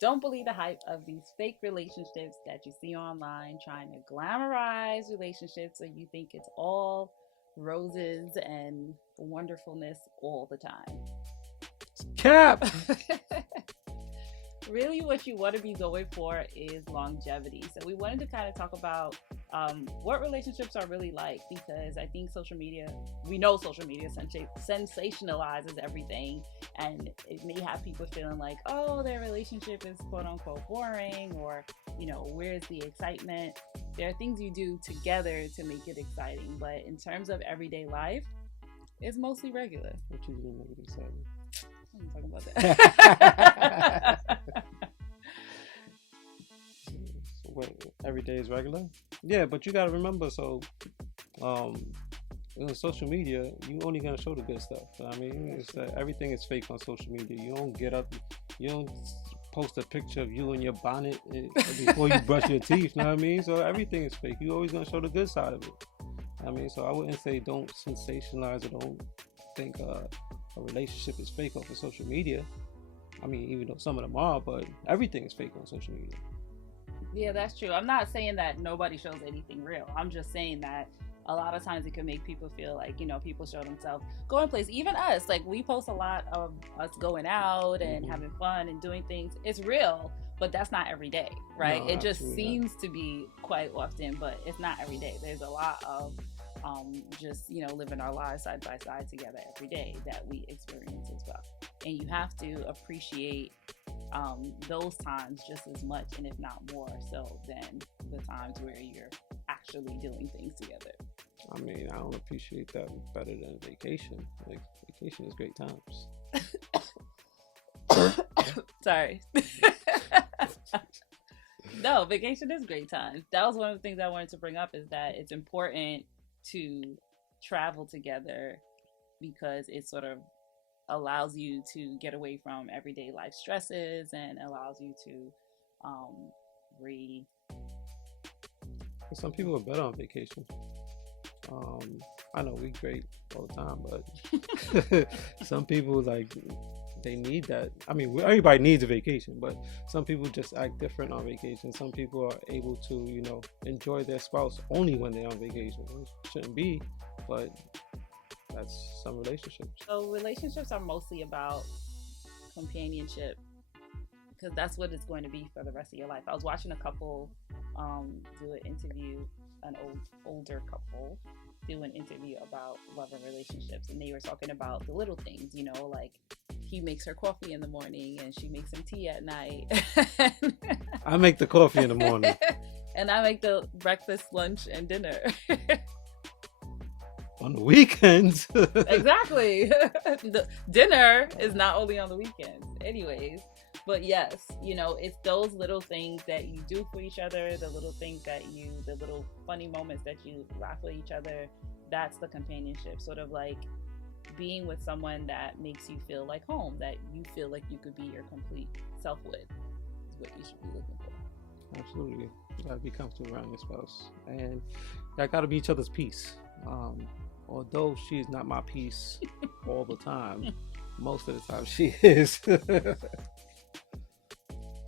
Don't believe the hype of these fake relationships that you see online, trying to glamorize relationships so you think it's all roses and wonderfulness all the Cap. time. Really, what you want to be going for is longevity. So we wanted to kind of talk about what relationships are really like, because I think social media, we know social media sensationalizes everything, and it may have people feeling like, oh, their relationship is quote unquote boring, or where's the excitement? There are things you do together to make it exciting, but in terms of everyday life, it's mostly regular. What you do make it exciting? I'm talking about that. Wait, every day is regular? Yeah, but you gotta remember, so um on social media, you only gonna show the good stuff. I mean, it's everything is fake on social media. You don't get up, you don't post a picture of you in your bonnet before you brush your teeth. You know what I mean? So everything is fake. You always gonna show the good side of it. I mean, so I wouldn't say don't sensationalize or don't think a relationship is fake off of social media. I mean, even though some of them are, but everything is fake on social media. Yeah, that's true. I'm not saying that nobody shows anything real. I'm just saying that a lot of times it can make people feel like, people show themselves going places. Even us, like we post a lot of us going out and having fun and doing things. It's real, but that's not every day, right? No, it just absolutely not. seems to be quite often, but it's not every day. There's a lot of just living our lives side by side together every day that we experience as well. And you have to appreciate those times just as much, and if not more so, than the times where you're actually doing things together. I mean, I don't appreciate that better than vacation. Like, vacation is great times. Sorry. No, vacation is great time. That was one of the things I wanted to bring up, is that it's important to travel together because it sort of allows you to get away from everyday life stresses and allows you to um, re. Some people are better on vacation. I know we great all the time, but some people like they need that. I mean, everybody needs a vacation, but some people just act different on vacation. Some people are able to, enjoy their spouse only when they're on vacation. It shouldn't be, but that's some relationships. So relationships are mostly about companionship, because that's what it's going to be for the rest of your life. I was watching a couple do an interview, an older couple do an interview about love and relationships, and they were talking about the little things, like he makes her coffee in the morning and she makes him tea at night. I make the coffee in the morning. And I make the breakfast, lunch, and dinner. On the weekends. Exactly. The dinner is not only on the weekends. Anyways, but yes, it's those little things that you do for each other, the little things the little funny moments that you laugh with each other. That's the companionship. Sort of like being with someone that makes you feel like home, that you feel like you could be your complete self with, is what you should be looking for. Absolutely. You gotta be comfortable around your spouse. And that gotta be each other's peace. Although she is not my peace all the time, most of the time she is.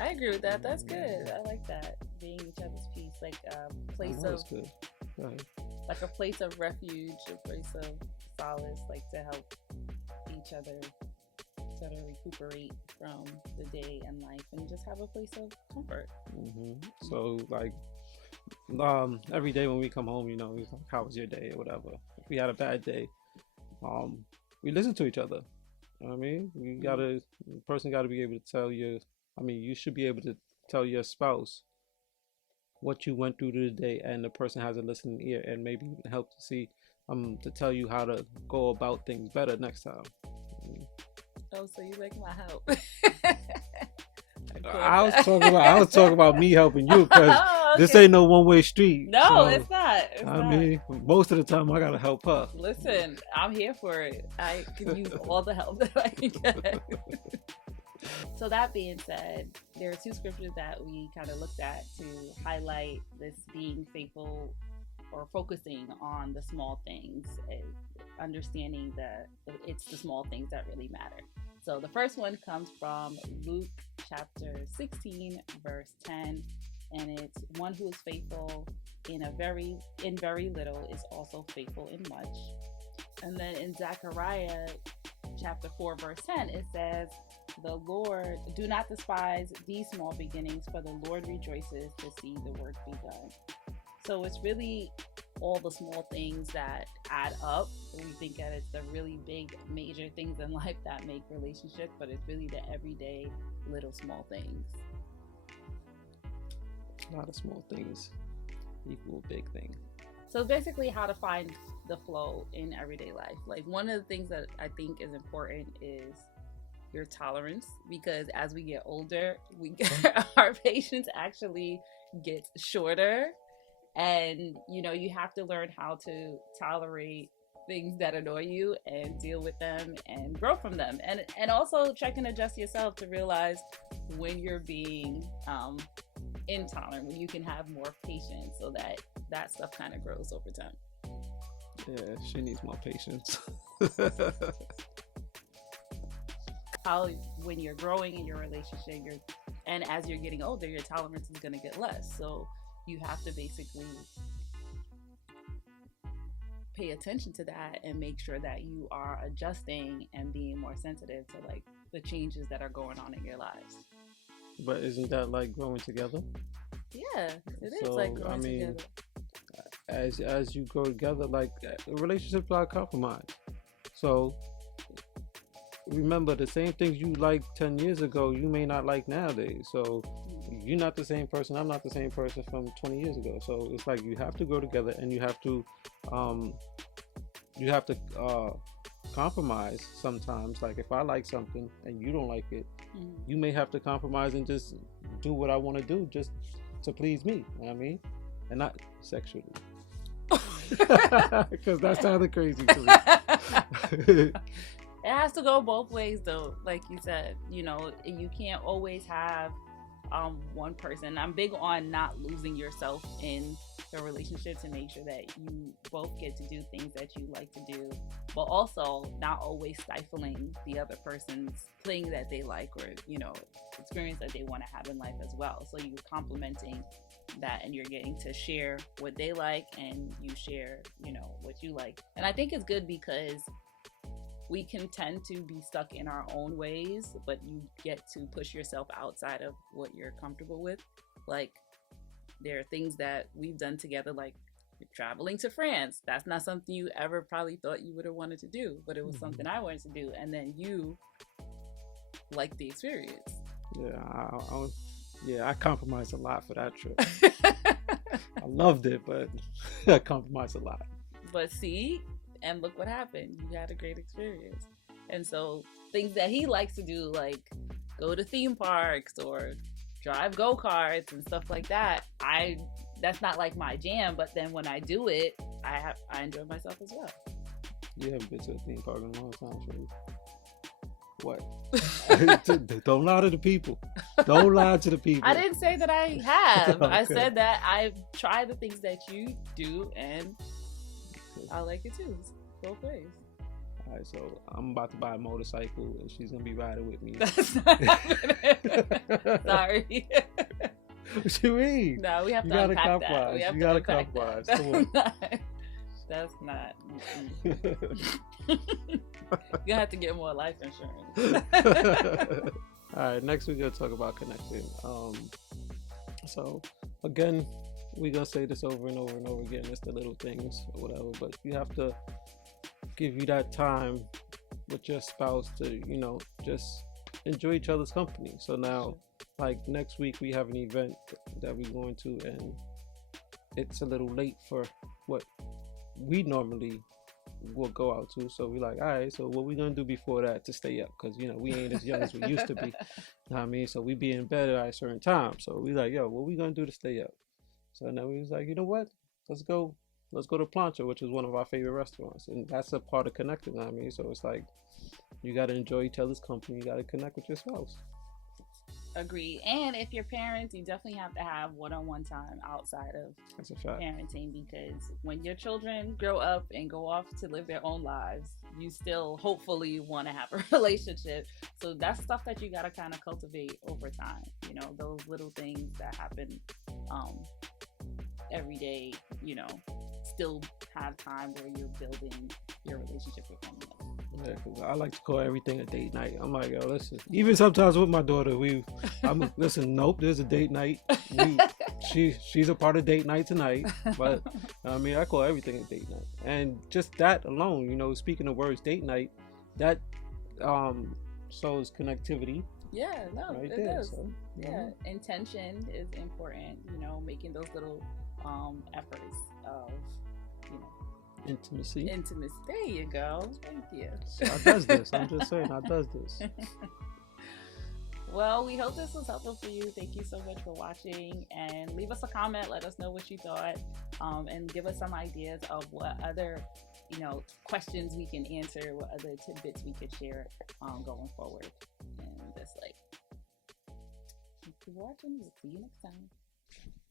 I agree with that. That's good. I like that. Being each other's peace, like a place of Good. like a place of refuge, a place of solace, like to help each other sort of recuperate from the day and life, and just have a place of comfort. So like, every day when we come home, he's like, "How was your day?" or whatever. If we had a bad day, we listen to each other. You know what I mean, the person gotta be able to tell you. I mean, you should be able to tell your spouse what you went through today, and the person has a listening ear, and maybe even help to see, to tell you how to go about things better next time. Oh, so you like my help? I was talking about me helping you, because Oh, okay. this ain't no one-way street. No, so, it's not. I mean, most of the time I gotta help her. Listen, I'm here for it. I can use all the help that I can get. So that being said, there are two scriptures that we kind of looked at to highlight this being faithful, or focusing on the small things, understanding that it's the small things that really matter. So the first one comes from Luke chapter 16, verse 10, and it's one who is faithful in very little is also faithful in much. And then in Zechariah chapter 4, verse 10, it says, "The Lord, do not despise these small beginnings, for the Lord rejoices to see the work begun." So it's really all the small things that add up. We think that it's the really big, major things in life that make relationships, but it's really the everyday, little small things. A lot of small things equal big thing. So basically, how to find the flow in everyday life. Like, one of the things that I think is important is your tolerance, because as we get older, our patience actually gets shorter, and you have to learn how to tolerate things that annoy you and deal with them and grow from them, and also check and adjust yourself to realize when you're being intolerant, when you can have more patience, so that stuff kind of grows over time. Yeah, she needs more patience. How when you're growing in your relationship, and as you're getting older, your tolerance is going to get less. So you have to basically pay attention to that and make sure that you are adjusting and being more sensitive to like the changes that are going on in your lives. But isn't that like growing together? Yeah, it is like growing together. As you grow together, like relationships are compromise. So remember, the same things you liked 10 years ago, you may not like nowadays. So you're not the same person. I'm not the same person from 20 years ago. So it's like you have to grow together, and you have to compromise sometimes. Like if I like something and you don't like it, you may have to compromise and just do what I want to do just to please me. You know what I mean? And not sexually. Because that sounded crazy to me. It has to go both ways, though. Like you said, you can't always have one person. I'm big on not losing yourself in the relationship to make sure that you both get to do things that you like to do, but also not always stifling the other person's thing that they like, or experience that they want to have in life as well. So you're complementing that, and you're getting to share what they like, and you share what you like. And I think it's good because we can tend to be stuck in our own ways, but you get to push yourself outside of what you're comfortable with. Like, there are things that we've done together, like traveling to France. That's not something you ever probably thought you would have wanted to do, but it was something I wanted to do, and then you liked the experience. I compromised a lot for that trip. I loved it, but I compromised a lot. But see, and look what happened. You had a great experience. And so things that he likes to do, like go to theme parks or drive go-karts and stuff like that, that's not like my jam, but then when I do it, I enjoy myself as well. You haven't been to a theme park in a long time, Shirley. What? Don't lie to the people. Don't lie to the people. I didn't say that I have. Okay. I said that I've tried the things that you do, and I like it too. Both ways. All right, so I'm about to buy a motorcycle, and she's gonna be riding with me. That's not happening. Sorry. What you mean? No, we have to unpack that. You gotta compromise. That's not. You have to get more life insurance. All right, next we're gonna talk about connecting. So again, we're gonna say this over and over and over again. It's the little things or whatever, but you have to give you that time with your spouse to, just enjoy each other's company. So now, like next week, we have an event that we're going to, and it's a little late for what we normally will go out to. So we're like, all right, so what we gonna do before that to stay up? Because we ain't as young as we used to be. You know what I mean? So we be in bed at a certain time. So we like, what we gonna do to stay up? So then we was like, you know what? Let's go to Plancha, which is one of our favorite restaurants, and that's a part of connecting. You know what I mean? So it's like you got to enjoy each other's company. You got to connect with your spouse. Agree. And if you're parents, you definitely have to have one-on-one time outside of That's a fact. parenting, because when your children grow up and go off to live their own lives, you still hopefully want to have a relationship. So that's stuff that you got to kind of cultivate over time. You know, those little things that happen um, every day, you know, still have time where you're building your relationship with one another. Yeah, 'cause I like to call everything a date night. I'm like, yo, listen. Even sometimes with my daughter, listen. Nope, there's a date night. We, she's a part of date night tonight. But I mean, I call everything a date night, and just that alone, you know, speaking of words, date night, that shows connectivity Yeah, no, right it there. does. So Yeah, intention is important, you know, making those little efforts of, you know, intimacy. intimacy. There you go. Thank you. So I does this. I'm just saying, I does this. Well, we hope this was helpful for you. Thank you so much for watching, and leave us a comment. Let us know what you thought, and give us some ideas of what other, you know, questions we can answer, what other tidbits we could share going forward. And just like, thank you for watching. We'll see you next time.